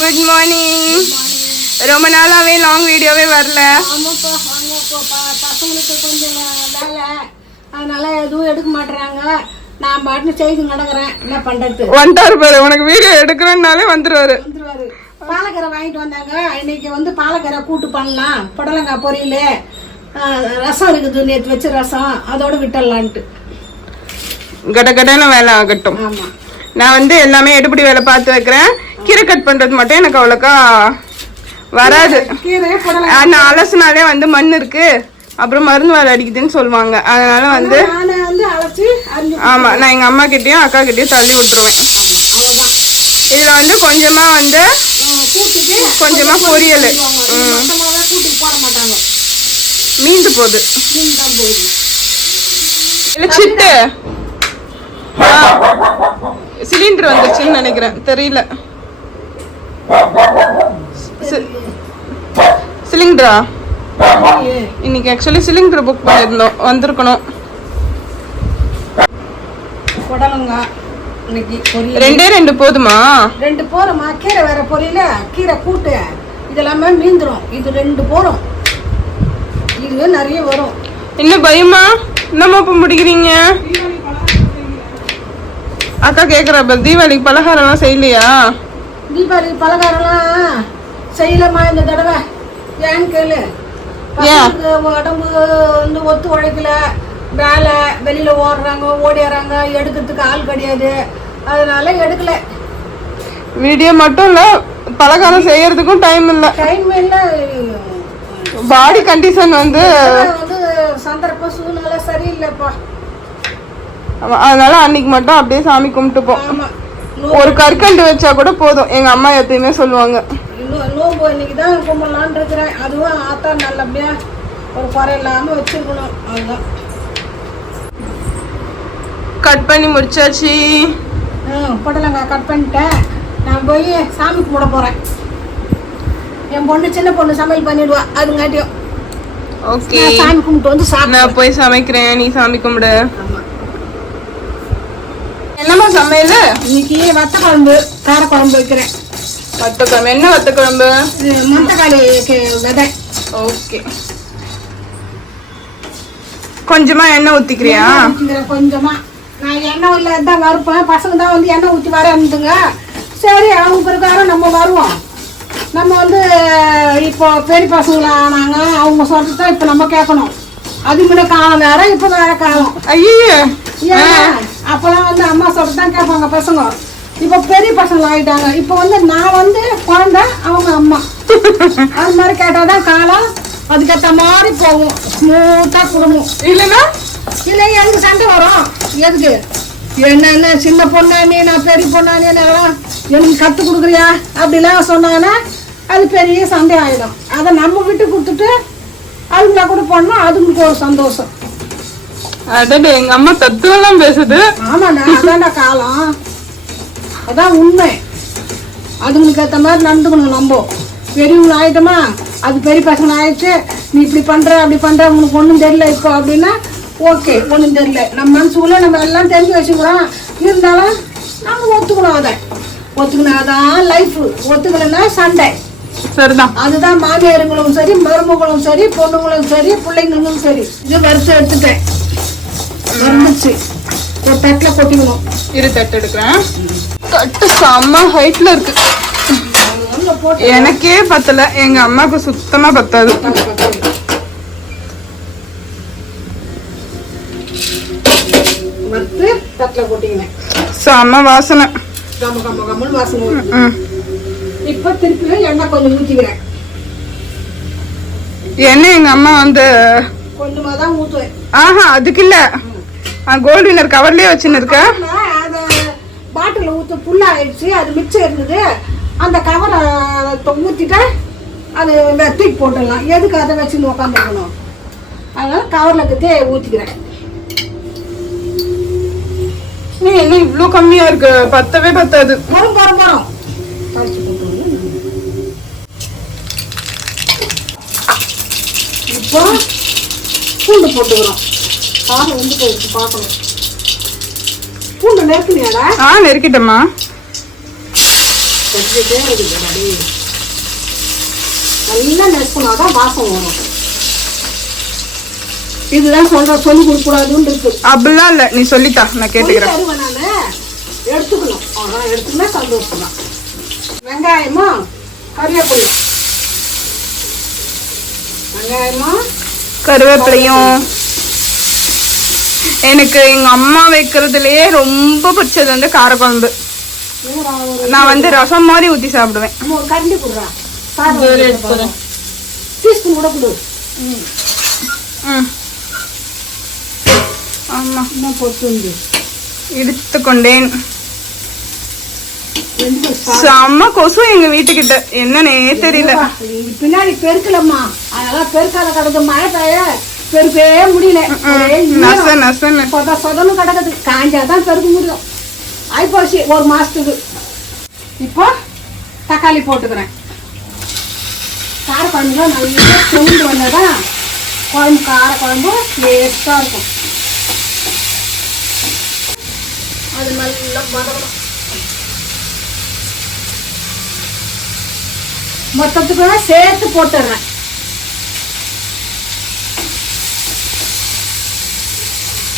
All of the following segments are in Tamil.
Good morning. ரொம்ப நாளாவே லாங் வீடியோவே வரல. ஆமாப்பா, பசங்களுக்கு கொஞ்சம் வேலை, அதனால எதுவும் எடுக்க மாட்டேறாங்க. நான் பாட்டு செய்து நடக்கிறேன். என்ன பண்றது? வந்துட்டாரு பாரு, உனக்கு வீடியோ எடுக்கிறேன்னாலே வந்துருவாரு. பாலக்கரை வாங்கிட்டு வந்தாங்க. இன்னைக்கு வந்து பாலக்கரை கூட்டு பண்ணலாம், புடலங்காய் பொரியல், ரசம் இருக்குது, நேற்று வச்ச ரசம், அதோட விட்டுடலான்ட்டு. கட கடன்னு வேலை ஆகட்டும். ஆமா, நான் வந்து எல்லாமே எடுபடி வேலை பார்த்து வைக்கிறேன். கீரை கட் பண்றது மட்டும் எனக்கு அவ்வளோக்கா வராது. நான் அலசினாலே வந்து மண் இருக்கு, அப்புறம் மருந்து வேலை அடிக்குதுன்னு சொல்லுவாங்க. அதனால வந்து ஆமா, நான் எங்க அம்மா கிட்டயும் அக்கா கிட்டயும் தள்ளி விட்டுருவேன். இதுல வந்து கொஞ்சமா வந்து கொஞ்சமா பொரியல் மீந்து போகுது. இல்ல சிட்டு சிலிண்டர் வந்துச்சுன்னு நினைக்கிறேன், தெரியல. சிலிண்டரா? இன்னைக்கு ஆக்சுவலி சிலிண்டர் புக் பண்ணியிருந்தோம், வந்திருக்கணும். ரெண்டே ரெண்டு போதுமா? ரெண்டு போறோமா? கீரை வேற பொரியல, கீரை கூட்டு இதெல்லாமே மீந்துரும். இது ரெண்டு போறோம், இது நிறைய வரும். என்ன பயமா? என்னமா இப்ப முடிக்கிறீங்க? அக்கா கேக்குறா, தீபாவளிக்கு பலகாரம் எல்லாம் செய்யலையா? தீபாவளி பலகாரம்லாம் செய்யலமா இந்த தடவை. ஏன்னு கேளு, உடம்பு வந்து ஒத்து உழைக்கல, வேலை, வெளியில ஓடிறாங்க, எடுக்கிறதுக்கு ஆள் கிடையாது, அதனால எடுக்கல. வீடியோ மட்டும் இல்ல, பலகாரம் செய்யறதுக்கும் டைம் இல்ல. பாடி கண்டிஷன் வந்து சந்தர்ப்ப சூழ்நிலை சரியில்லைப்பா. அதனால அன்னைக்கு மட்டும் அப்படியே சாமி கும்பிட்டுப்போம். ஒரு கற்கண்டு வச்சா கூட போதும், எங்க அம்மா எப்பயுமே சொல்லுவாங்க. நோம்பு இன்னைக்கு தான் கும்பிடலான் இருக்கிறேன். அதுவும் ஆத்தா நல்லபடியா ஒரு குறை இல்லாம வச்சிருக்கணும். அதுதான் கட் பண்ணி முடிச்சாச்சு. புடலங்காய் கட் பண்ணிட்டேன். நான் போய் சாமி கும்பிட போறேன். என் பொண்ணு, சின்ன பொண்ணு சமையல் பண்ணிடுவா, அதுங்காட்டியும். ஓகே, சாமி கும்பிட்டு வந்து சாப்பிட போய் சமைக்கிறேன், நீ சாமி கும்பிடு. என்னம்மா சமையல்? இன்னைக்கு வத்த குழம்பு, கார குழம்பு வைக்கிறேன். வத்த குழம்பு? என்ன வத்த குழம்பு? மந்தக்காளி விதை. ஓகே, கொஞ்சமா எண்ணெய் ஊத்திக்கிறியா? கொஞ்சமா. நான் எண்ணெய் இல்லை தான் வறுப்பேன். பசங்க தான் வந்து எண்ணெய் ஊற்றி வரந்துங்க. சரி, அவங்க பிரகாரம் நம்ம வருவோம். நம்ம வந்து இப்போ பெரிய பசங்களா ஆனாங்க, அவங்க சொல்றது தான் இப்போ நம்ம கேட்கணும். அது முன்ன காலம் வேற, இப்போ வேற காலம். ஐயோ, அப்பெல்லாம் வந்து அம்மா சொல்றது தான் கேட்பாங்க பசங்க. இப்போ பெரிய பசங்க ஆகிட்டாங்க. இப்போ வந்து நான் வந்து குழந்தை, அவங்க அம்மா. அது மாதிரி கேட்டாதான் காலம் அதுக்கேற்ற மாதிரி போகும், ஸ்மூத்தா குடும்பம். இல்லைன்னா இல்லை, எனக்கு சண்டை வரும். எதுக்கு? என்ன சின்ன பொண்ணா நீ, நான் பெரிய பொண்ணா நீ, எனக்கு கற்றுக் கொடுக்குறியா அப்படிலாம் சொன்னாங்கன்னா அது பெரிய சண்டை ஆகிடும். அதை நம்ம விட்டு கொடுத்துட்டு அதுங்களா கூட போனோம், அதுங்களுக்கு ஒரு சந்தோஷம். அடடே, எங்க அம்மா தத்துவெல்லாம் பேசுது. ஆமாண்ணா, அதான்டா காலம், அதான் உண்மை. அதுங்களுக்கு ஏற்ற மாதிரி நடந்துக்கணும். நம்ம பெரியவங்க ஆயிட்டோமா, அது பெரிய பசங்க ஆயிடுச்சு, நீ இப்படி பண்ற அப்படி பண்ற, உனக்கு ஒன்றும் தெரியல இப்போ அப்படின்னா ஓகே, ஒன்றும் தெரியல. நம்ம மனசுக்குள்ள நம்ம எல்லாம் தெரிஞ்சு வச்சுக்கிறோம். இருந்தாலும் நம்ம ஒத்துக்கணும். அதை ஒத்துக்கினாதான் லைஃப், ஒத்துக்கலைன்னா சண்டை. சரிதான். அதுதான் மாமியாருங்களும் சரி, மருமகளும் சரி, பொண்ணுங்களும் சரி, பிள்ளைங்களும் சரி. இது வறுத்து எடுத்துட்டேன், வந்துச்சு. ஒரு தட்டில் கொட்டிக்கணும். இரு, தட்டு எடுக்கிறேன். தட்டு செம்ம ஹைட்ல இருக்கு, எனக்கே பத்தல, எங்க அம்மாவுக்கு சுத்தமா பத்தாது. வறுத்து தட்டில் கொட்டிக்கினேன். செம்ம வாசனை, கம்மல் வாசனை. இப்ப திருப்பி எண்ணெய் கொஞ்சம் ஊற்றிக்கிறேன். எண்ணெய் எங்க அம்மா வந்து கொஞ்சமா தான் ஊற்றுவேன். ஆஹா, அதுக்கு இல்ல, கோல்டு வின்னர் கவர்லயே வச்சுன்னு இருக்க. அதை பாட்டில் ஊற்ற புல்ல ஆயிடுச்சு, அது மிச்சம் இருந்தது. அந்த கவரை ஊற்றிட்டா அது தூக்கி போட்டுடலாம். எதுக்கு அதை வச்சுன்னு உட்காந்துருக்கணும்? அதனால கவரில் கத்தே ஊற்றிக்கிறேன். என்ன இவ்வளோ கம்மியா இருக்கு? பத்தவே பத்தாது. வரும் வரும் வரும். இப்போ பூண்டு போட்டுக்கிறோம். காரம் வந்து போயிடுச்சு, பார்க்கணும். பூண்டு நெருக்கினியாடா? நெருக்கிட்டம்மா. கொட்டிக்கிட்டே இருக்குது அப்படி நல்லா நெருப்பினாதான் வாசம் வரும். இதுதான் சொல்லி கொடுக்கூடாதுன்னு இருக்கு. அப்படிலாம் இல்ல, நீ சொல்லித்தா, நான் கேட்டுக்கிறேன். தருவேன் நானு, எடுத்துக்கணும். எடுத்துக்கினா சந்தோஷம் தான். வெங்காயமும் கருவேப்பிலையும், வெங்காயமும் கருவேப்பிலையும். எனக்கு எங்க அம்மா வைக்கிறதுலயே ரொம்ப பிடிச்சது வந்து காரக்குழம்பு. நான் வந்து ரசம் மாதிரி ஊத்தி சாப்பிடுவேன். ஒரு கரண்டி கொடுறா, சாதம் டீஸ்பூன் கூட கொடு. ஆமா, போட்டு எடுத்துக்கொண்டேன். செம்ம கொசு எங்க வீட்டுக்கிட்ட, என்னன்னே தெரியல. பின்னாடி பெருக்கலம்மா, அதெல்லாம் பெருக்கால கிடக்கு. மழை பெய்ய பெருக்கவே முடியல, சொதன்னு கிடக்குது. காஞ்சாதான் பெருக்க முடியும். ஆயிப்போச்சு ஒரு மாசத்துக்கு. இப்போ தக்காளி போட்டுக்கிறேன். காரக்குழம்பு நல்லா செஞ்சு வந்ததான் குழம்பு, காரக்குழம்பு டேஸ்டா இருக்கும். அது நல்லா வதக்கணும். மொத்தத்துக்கு சேர்த்து போட்டுடுறேன்.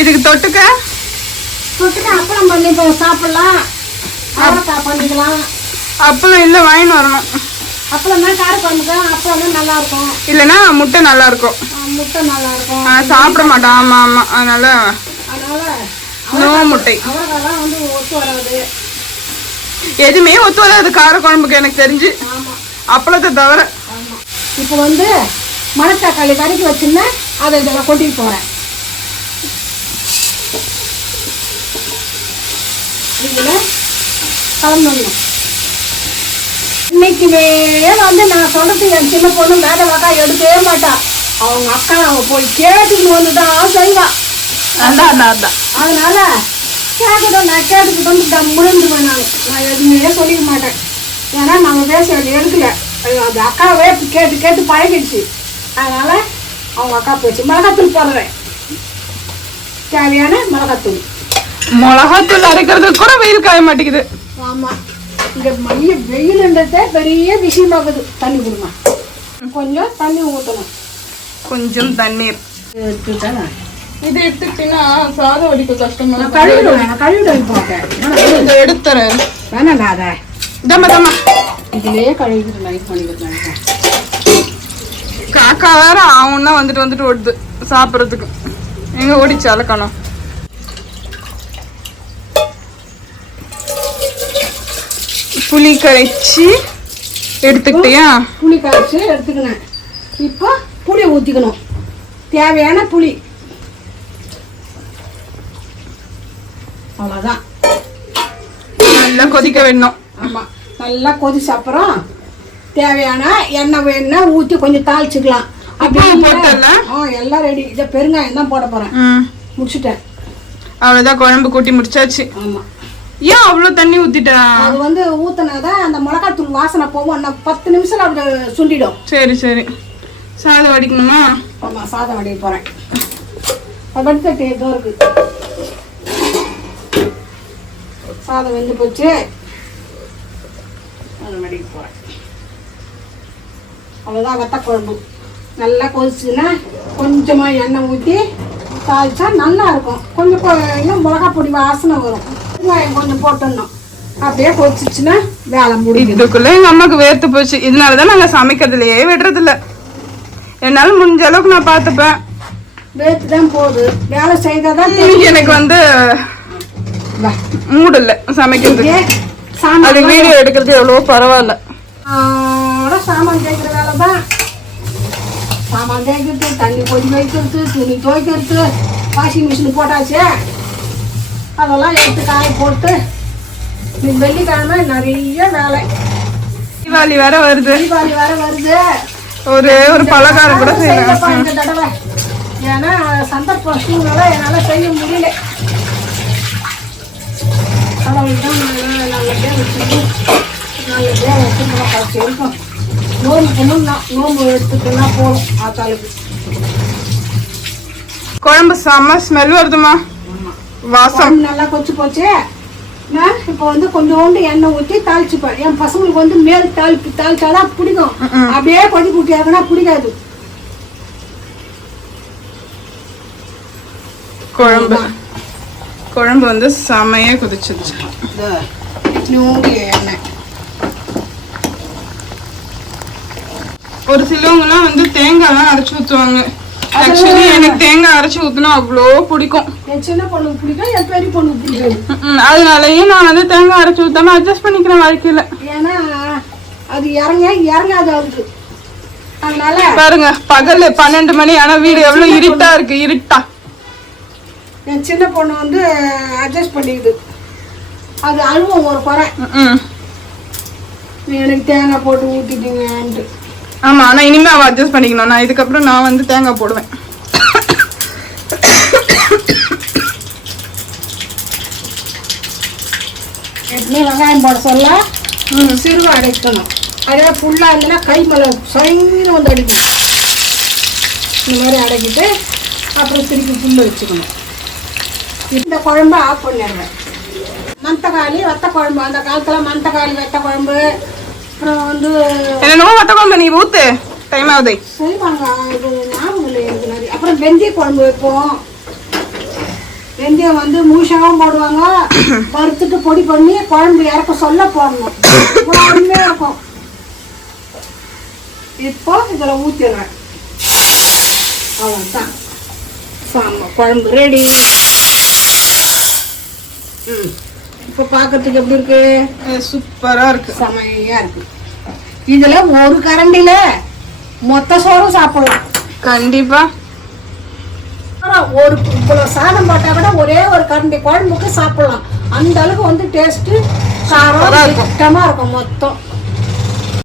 இதுக்கு தொட்டுக்க அப்பளம் பண்ணி சாப்பிடலாம், அவரைக்காய் பண்ணிக்கலாம். அப்பளம் இல்ல, வாங்கிட்டு வரணும். அப்பளம் தான் காரக்குழம்புக்கு அப்பளம் நல்லா இருக்கும். இல்லைன்னா முட்டை நல்லா இருக்கும். முட்டை நல்லா இருக்கும். சாப்பிட மாட்டேன். ஆமா ஆமா, அதனால நோ முட்டை. அவரைக்காய் வந்து ஒத்து வராது, எதுவுமே ஒத்து வராது காரக்குழம்புக்கு எனக்கு தெரிஞ்சு, அப்பளத்தை தவிர. ஆமா. இப்போ வந்து மணத்தக்காளி கறிக்கு வச்சுன்னா அதை இதெல்லாம் கொட்டிட்டு போறேன். இதுல கலந்துடணும். இன்னைக்குமே வந்து நான் சொல்றது, என் சின்ன பொண்ணு மேல வாக்கா எடுக்கவே மாட்டா. அவங்க அக்கா அவன் போய் கேட்டுக்கிட்டு வந்துதான் செய்வா. அதனால கேட்கட்டும், நான் கேட்டுக்கிட்டு முடிஞ்சுவேன். நான் எதுவுமே சொல்லிக்க மாட்டேன். ஏன்னா நாங்கள் பேச எடுக்கல, அது அக்காவே கேட்டு கேட்டு பழகிடுச்சு. அதனால அவங்க அக்கா போச்சு. மிளகாத்தூள் போடுறேன், தேவையான மிளகாத்தூள். மிளகாத்தூள் அரைக்கிறது கூட வெயில் காய மாட்டேங்குது. ஆமா, இந்த மைய வெயில்ன்றதே பெரிய விஷயமாகுது. தண்ணி கொடுங்க, கொஞ்சம் தண்ணி ஊற்றணும். கொஞ்சம் தண்ணீர் எடுத்துட்டேன். இது எடுத்துக்கிட்டீங்கன்னா சாதம் வடிக்க கஷ்டமா. கழுவிடுவேன் போட்டேன், எடுத்துறேன். வேணாண்டா அதை தம்மா தம்மா இதுலயே கழுவிட்டு நைட் பண்ணிக்கிறேன். காக்கா வேற அவன் தான் வந்துட்டு வந்துட்டு ஓடுது சாப்பிட்றதுக்கு. எங்க ஓடிச்சு அலக்கணும். புளி கரைச்சி எடுத்துக்கிட்டியா? புளி கரைச்சி எடுத்துக்கினேன். இப்போ புளி ஊற்றிக்கணும், தேவையான புளி. அவ்வளோதான். நல்லா கொதிக்க வேணும். ஆமாம், நல்லா கொதிச்ச அப்புறம் தேவையான எண்ணெய் வேணுன்னா ஊற்றி கொஞ்சம் தாளிச்சுக்கலாம். அப்படி எல்லாம் ரெடி. இதை பெருங்காயம் தான் போட போகிறேன். முடிச்சுட்டேன், அவ்வளோதான். குழம்பு கூட்டி முடிச்சாச்சு. ஆமாம். ஏன் அவ்வளோ தண்ணி ஊற்றிட்டா? அது வந்து ஊற்றினாதான் அந்த மிளகாத்தூள் வாசனை போகும். நான் 10 நிமிஷம் அப்படி சுண்டிடும். சரி சரி. சாதம் வடிக்கணுமா? ஆமாம், சாதம் வடிக்க போகிறேன். வடித்தட்டு ஏதோ இருக்கு. சாதம் வெந்து போச்சு, அதை வடிக்க போகிறேன். அவ்வளோதான். வத்தக்குழம்பு நல்லா கொதிச்சுன்னா கொஞ்சமாக எண்ணெய் ஊற்றி தாளிச்சா நல்லா இருக்கும். கொஞ்சம் இன்னும் மிளகா பொடி வாசனை வரும். வெங்காயம் கொஞ்சம் போட்டுடணும். அப்படியே கொதிச்சுன்னா வேலை முடியும். இதுக்குள்ள எங்க அம்மாவுக்கு வேர்த்து போச்சு. இதனாலதான் நாங்க சமைக்கிறதுலயே விடுறது இல்ல. என்னால முடிஞ்ச அளவுக்கு நான் பார்த்துப்பேன். வேர்த்து தான் போகுது, வேலை செய்தாதான். எனக்கு வந்து மூடு இல்ல சமைக்கிறது. அது வீடியோ எடுக்கிறது எவ்வளவோ பரவாயில்ல. சாமான் தேய்க்கிற வேலை தான். சாமான் தேய்க்கிறது, தண்ணி கொதி வைக்கிறது, துணி துவைக்கிறது, வாஷிங் மிஷின் போட்டாச்சு. அதெல்லாம் எடுத்து காய போட்டு வெள்ளிக்கிழமை நிறைய வேலை. தீபாவளி வேற வருது. ஒரு பலகாரம் கூட செய்யலாம் இந்த தடவை. ஏன்னா சந்தர்ப்ப சூழ்நிலை என்னால் செய்ய முடியல. கடவுள்தான் நல்லபடியாக வச்சுட்டு நல்லபடியாக வச்சுக்கலாம். காசு இருக்கும். நோம்பு எடுத்துட்டுனா போதும். ஆத்தாளுக்கு குழம்பு செம்ம ஸ்மெல் வருதுமா. வாசம் நல்லா கொச்சு போச்சு. நான் இப்போ வந்து கொஞ்சோண்டு எண்ணெய் ஊற்றி தாளிச்சுப்பேன். என் பசங்களுக்கு வந்து மேல் தாளிச்சாதான் பிடிக்கும். அப்படியே கொஞ்சம் குட்டியாக்குனா பிடிக்காது. குழம்பு வந்து செமையா கொதிச்சிருச்சு. எண்ணெய் ஒரு சிலவங்கலாம் வந்து தேங்காய்லாம் அரைச்சி ஊற்றுவாங்க. ஆக்சுவலி எனக்கு தேங்காய் அரைச்சி ஊற்றினா அவ்வளோ பிடிக்கும். என் சின்ன பொண்ணுக்கு பிடிக்கும், என் பெரிய பொண்ணுக்கு பிடிக்கும். அதனாலயே நான் வந்து தேங்காய் அரைச்சி ஊற்றாம அட்ஜஸ்ட் பண்ணிக்கிறேன் வாழ்க்கையில. ஏன்னா அது இறங்காது அவருக்கு. அதனால பாருங்க பகல் 12 மணி ஆனா வீடு எவ்வளவு இருட்டா இருக்கு. இருட்டா என் சின்ன பொண்ணு வந்து அட்ஜஸ்ட் பண்ணிக்குது. அது அழுவும் ஒரு குறை, எனக்கு தேங்காய் போட்டு ஊற்றிட்டீங்கன்ட்டு. ஆமா ஆனா இனிமே அவ அட்ஜஸ்ட் பண்ணிக்கணும். நான் இதுக்கப்புறம் நான் வந்து தேங்காய் போடுவேன். எப்பவுமே வெங்காயம் போட சொல்ல சிறுவை அடைக்கணும். அதே ஃபுல்லாக இருந்ததுன்னா கை மேலே சொயின்னு வந்து அடிக்கணும். இந்த மாதிரி அடைக்கிட்டு அப்புறம் திருப்பி புல்ல வச்சுக்கணும். இந்த குழம்பு ஆஃப் பண்ணிடுவேன். மந்தக்காளி வத்த குழம்பு, அந்த காலத்தில் மந்தக்காளி வத்த குழம்பு, அப்புறம் வந்து என்னென்னமோ வத்த குழம்பு நீ ஊத்து, டைம் ஆகுது. செய்வாங்க, இது ஞாபகம் இல்லை எனக்கு நிறைய. அப்புறம் வெந்தய குழம்பு வைப்போம். வெந்தயம் வந்து முழுசாகவும் போடுவாங்க, வறுத்துட்டு பொடி பண்ணி குழம்பு இறக்க சொல்ல போடணும். அருமையாக இருக்கும். இப்போ இதில் ஊற்றிடுறேன். அவ்வளோதான், குழம்பு ரெடி. இப்போ பார்க்கறதுக்கு எப்படி இருக்கு? சூப்பரா இருக்கு, செமையா இருக்கு. இதுல ஒரு கரண்டில மொத்த சோறும் சாப்பிடலாம். கண்டிப்பா. ஒரு இவ்வளவு சாதம் போட்டா கூட ஒரே ஒரு கரண்டி குழம்புக்கு சாப்பிடலாம். அந்த அளவுக்கு வந்து டேஸ்ட் காரம் இருக்கும் மொத்தம்.